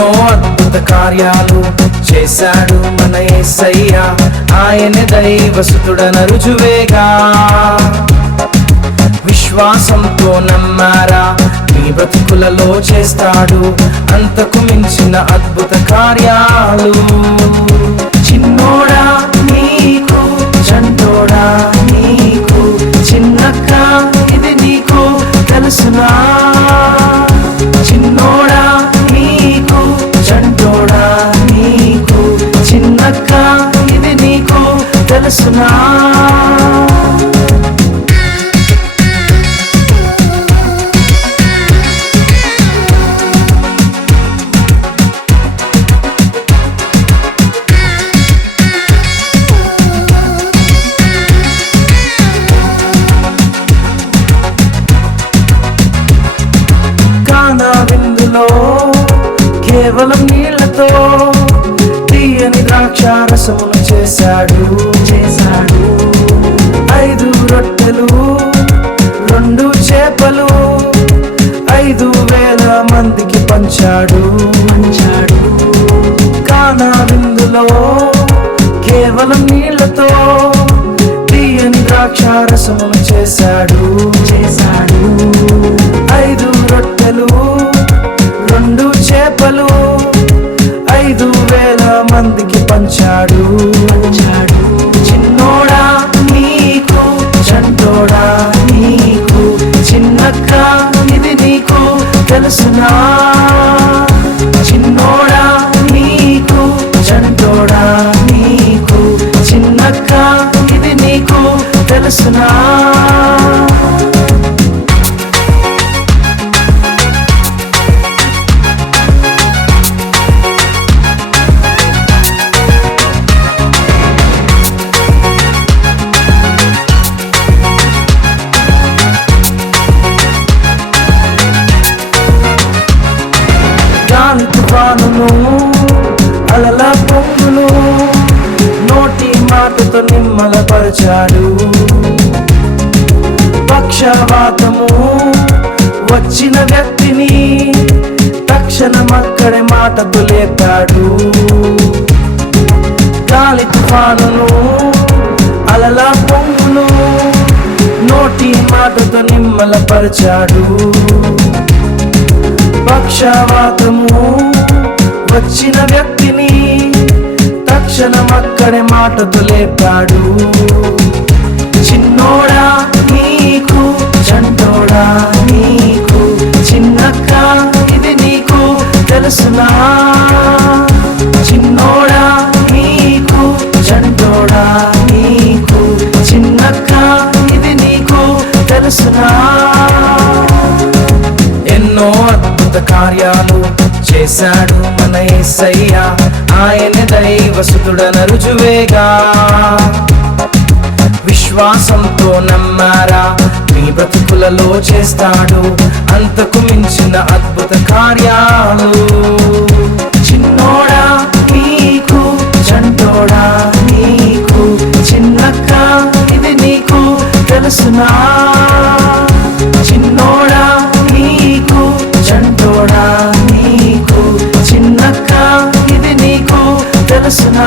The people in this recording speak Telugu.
ఎన్నో అద్భుత కార్యాలు చేశాడు మన యేసయ్య. ఆయన దైవసుతుడన రుజువేగా. విశ్వాసంతో నమ్మారా, మీ బ్రతుకులలో చేస్తాడు అంతకు మించిన అద్భుత కార్యాలు. చిన్నోడా నీకు, చంటోడా నీకు, చిన్నక్క ఇది నీకు తెలుసునా? చిన్నోడా నీకు, చంటోడా నీకు, చిన్నక్క ఇది నీకు తెలుసునా? విందులో కేవలం నీళ్లతో తీయని ద్రాక్షారసమును చేశాడు. 5 రొట్టెలు 2 చేపలు 5,000 మందికి పంచాడు. కానా విందులో కేవలం నీళ్లతో తీయని ద్రాక్షారసమును చేశాడు. 5 రొట్టెలు 2 చేపలు 5,000 మందికి పంచాడు. చిన్నోడా నీకు, చంటోడా నీకు, చిన్నక్క ఇది నీకు తెలుసునా? చిన్నోడా నీకు, చంటోడా నీకు, చిన్నక్క ఇది నీకు తెలుసునా? గాలి తుఫానును, అలల పొంగును నోటి మాటతో నిమ్మలపరిచాడు. పక్షవాతము వచ్చిన వ్యక్తిని తక్షణం అక్కడే మాటతో లేపాడు. గాలి తుఫానును, అలల పొంగును నోటి మాటతో నిమ్మలపరిచాడు. పక్షవాతము వచ్చిన వ్యక్తిని తక్షణం అక్కడే మాటతో లేపాడు. చిన్నోడా నీకు, చంటోడా నీకు, చిన్నక్క ఇది నీకు తెలుసునా? చిన్నోడా నీకు, చంటోడా నీకు, చిన్నక్క ఇది నీకు తెలుసునా? ఎన్నో అద్భుత కార్యాలు చేశాడు మన యేసయ్య. ఆయన దైవసుతుడన రుజువేగా. విశ్వాసంతో నమ్మారా, మీ బ్రతుకులలో చేస్తాడు అంతకు మించిన అద్భుత కార్యాలు. చిన్నోడా నీకు, చంటోడా నీకు, చిన్నక్క ఇది నీకు తెలుసునా? చిన్నోడా నీకు, చంటోడా నీకు, చిన్నక్క ఇది నీకు తెలుసునా?